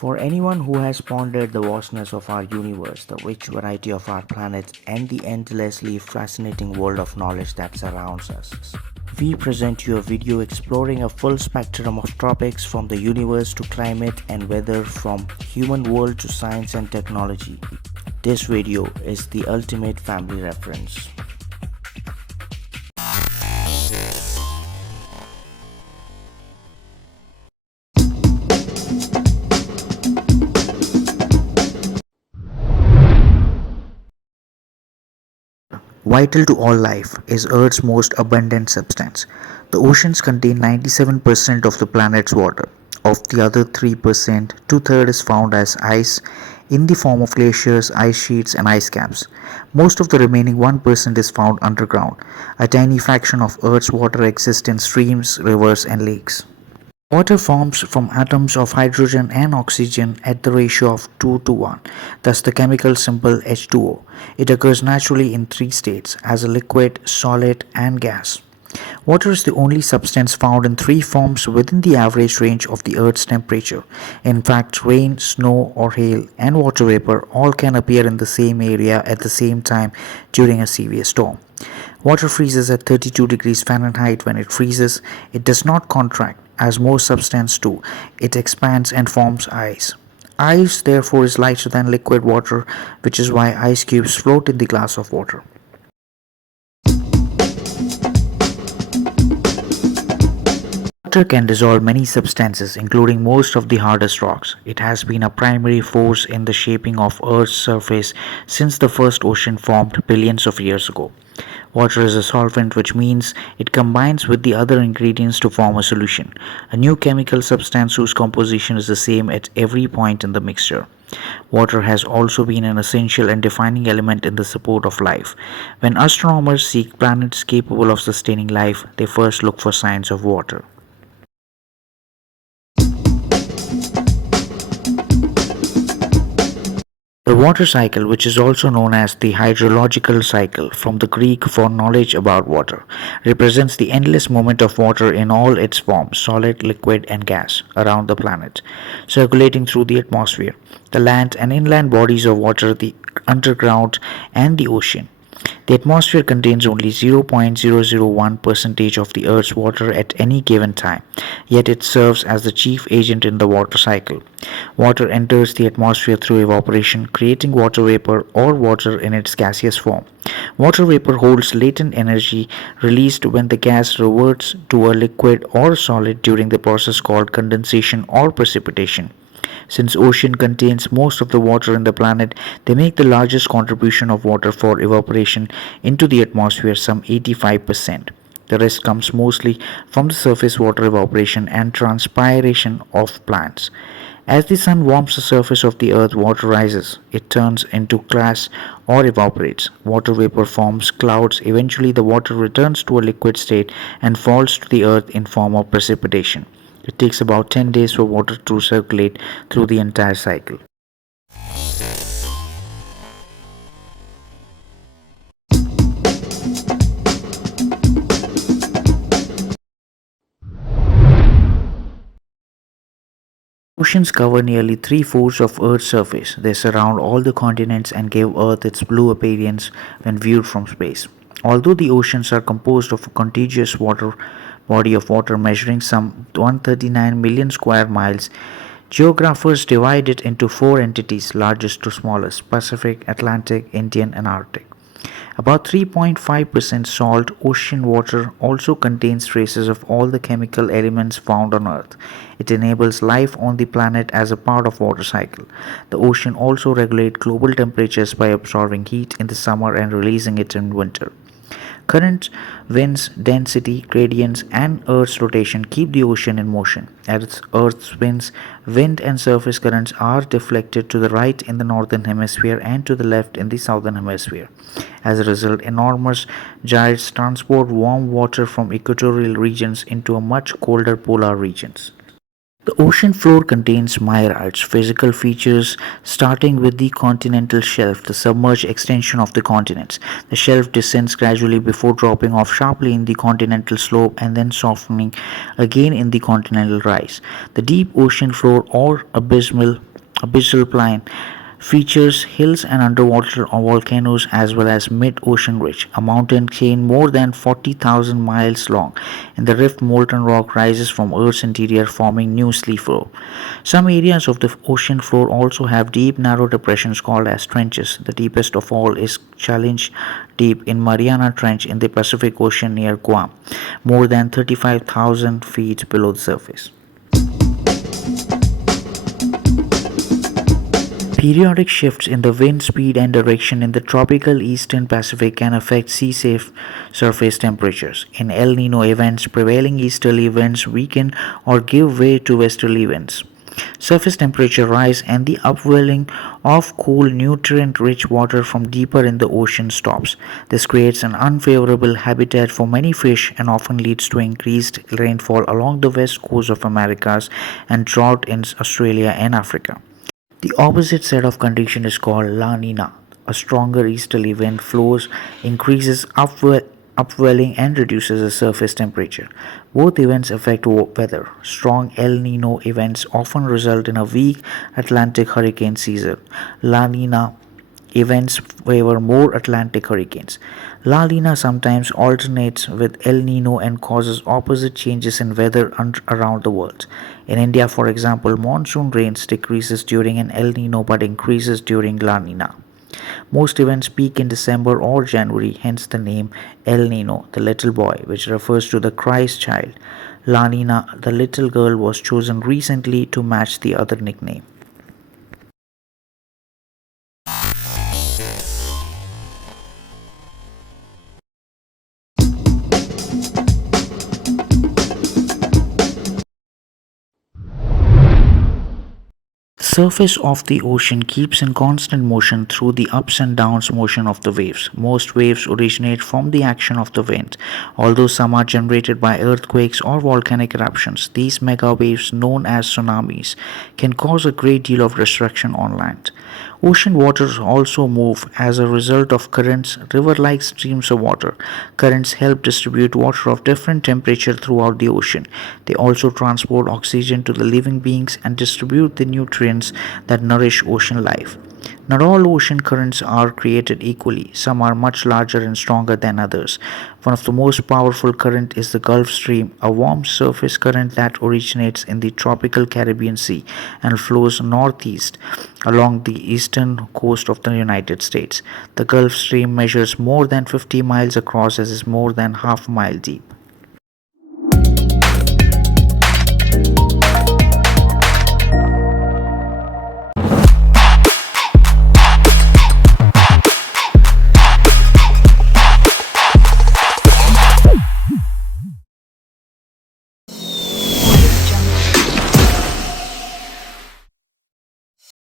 For anyone who has pondered the vastness of our universe, the rich variety of our planets, and the endlessly fascinating world of knowledge that surrounds us, we present you a video exploring a full spectrum of topics from the universe to climate and weather, from human world to science and technology. This video is the ultimate family reference. Vital to all life is Earth's most abundant substance. The oceans contain 97% of the planet's water. Of the other 3%, two-thirds is found as ice in the form of glaciers, ice sheets, and ice caps. Most of the remaining 1% is found underground. A tiny fraction of Earth's water exists in streams, rivers, and lakes. Water forms from atoms of hydrogen and oxygen at the ratio of 2 to 1, thus the chemical symbol H2O. It occurs naturally in three states: as a liquid, solid, and gas. Water is the only substance found in three forms within the average range of the Earth's temperature. In fact, rain, snow, or hail, and water vapor all can appear in the same area at the same time during a severe storm. Water freezes at 32 degrees Fahrenheit. When it freezes, it does not contract, as most substances do. It expands and forms ice. Ice, therefore, is lighter than liquid water, which is why ice cubes float in the glass of water. Water can dissolve many substances, including most of the hardest rocks. It has been a primary force in the shaping of Earth's surface since the first ocean formed billions of years ago. Water is a solvent, which means it combines with the other ingredients to form a solution, a new chemical substance whose composition is the same at every point in the mixture. Water has also been an essential and defining element in the support of life. When astronomers seek planets capable of sustaining life, they first look for signs of water. The water cycle, which is also known as the hydrological cycle from the Greek for knowledge about water, represents the endless movement of water in all its forms, solid, liquid, and gas, around the planet, circulating through the atmosphere, the land and inland bodies of water, the underground, and the ocean. The atmosphere contains only 0.001% of the Earth's water at any given time, yet it serves as the chief agent in the water cycle. Water enters the atmosphere through evaporation, creating water vapor or water in its gaseous form. Water vapor holds latent energy released when the gas reverts to a liquid or solid during the process called condensation or precipitation. Since ocean contains most of the water in the planet, they make the largest contribution of water for evaporation into the atmosphere, some 85%. The rest comes mostly from the surface water evaporation and transpiration of plants. As the sun warms the surface of the earth, water rises. It turns into gas or evaporates. Water vapor forms clouds. Eventually, the water returns to a liquid state and falls to the earth in form of precipitation. It takes about 10 days for water to circulate through the entire cycle. Oceans cover nearly three-fourths of Earth's surface. They surround all the continents and give Earth its blue appearance when viewed from space. Although the oceans are composed of a contiguous body of water measuring some 139 million square miles, geographers divide it into four entities, largest to smallest: Pacific, Atlantic, Indian, and Arctic. About 3.5% salt ocean water also contains traces of all the chemical elements found on Earth. It enables life on the planet as a part of water cycle. The ocean also regulates global temperatures by absorbing heat in the summer and releasing it in winter. Currents, winds, density, gradients, and Earth's rotation keep the ocean in motion. As Earth's winds, wind and surface currents are deflected to the right in the northern hemisphere and to the left in the southern hemisphere. As a result, enormous gyres transport warm water from equatorial regions into a much colder polar regions. The ocean floor contains myriads physical features, starting with the continental shelf, the submerged extension of the continents. The shelf descends gradually before dropping off sharply in the continental slope and then softening again in the continental rise. The deep ocean floor, or abysmal abyssal plain features hills and underwater volcanoes as well as mid-ocean ridge, a mountain chain more than 40,000 miles long. In the rift, molten rock rises from Earth's interior, forming new sea floor. Some areas of the ocean floor also have deep, narrow depressions called as trenches. The deepest of all is Challenge Deep in Mariana Trench in the Pacific Ocean near Guam, more than 35,000 feet below the surface. Periodic shifts in the wind speed and direction in the tropical eastern Pacific can affect sea safe surface temperatures. In El Nino events, prevailing easterly winds weaken or give way to westerly winds. Surface temperature rise and the upwelling of cool, nutrient rich water from deeper in the ocean stops. This creates an unfavorable habitat for many fish and often leads to increased rainfall along the west coast of Americas and drought in Australia and Africa. The opposite set of condition is called La Nina. A stronger easterly wind flows, increases upwelling and reduces the surface temperature. Both events affect weather. Strong El Nino events often result in a weak Atlantic hurricane season. La Nina events favor more Atlantic hurricanes. La Nina sometimes alternates with El Nino and causes opposite changes in weather around the world. In India, for example, monsoon rains decreases during an El Nino but increases during La Nina. Most events peak in December or January, hence the name El Nino, the little boy, which refers to the Christ child. La Nina, the little girl, was chosen recently to match the other nickname. The surface of the ocean keeps in constant motion through the ups and downs motion of the waves. Most waves originate from the action of the wind, although some are generated by earthquakes or volcanic eruptions. These mega waves, known as tsunamis, can cause a great deal of destruction on land. Ocean waters also move as a result of currents, river like streams of water. Currents help distribute water of different temperature throughout the ocean. They also transport oxygen to the living beings and distribute the nutrients that nourish ocean life. Not all ocean currents are created equally. Some are much larger and stronger than others. One of the most powerful current is the Gulf Stream, a warm surface current that originates in the tropical Caribbean Sea and flows northeast along the eastern coast of the United States. The Gulf Stream measures more than 50 miles across and is more than half a mile deep.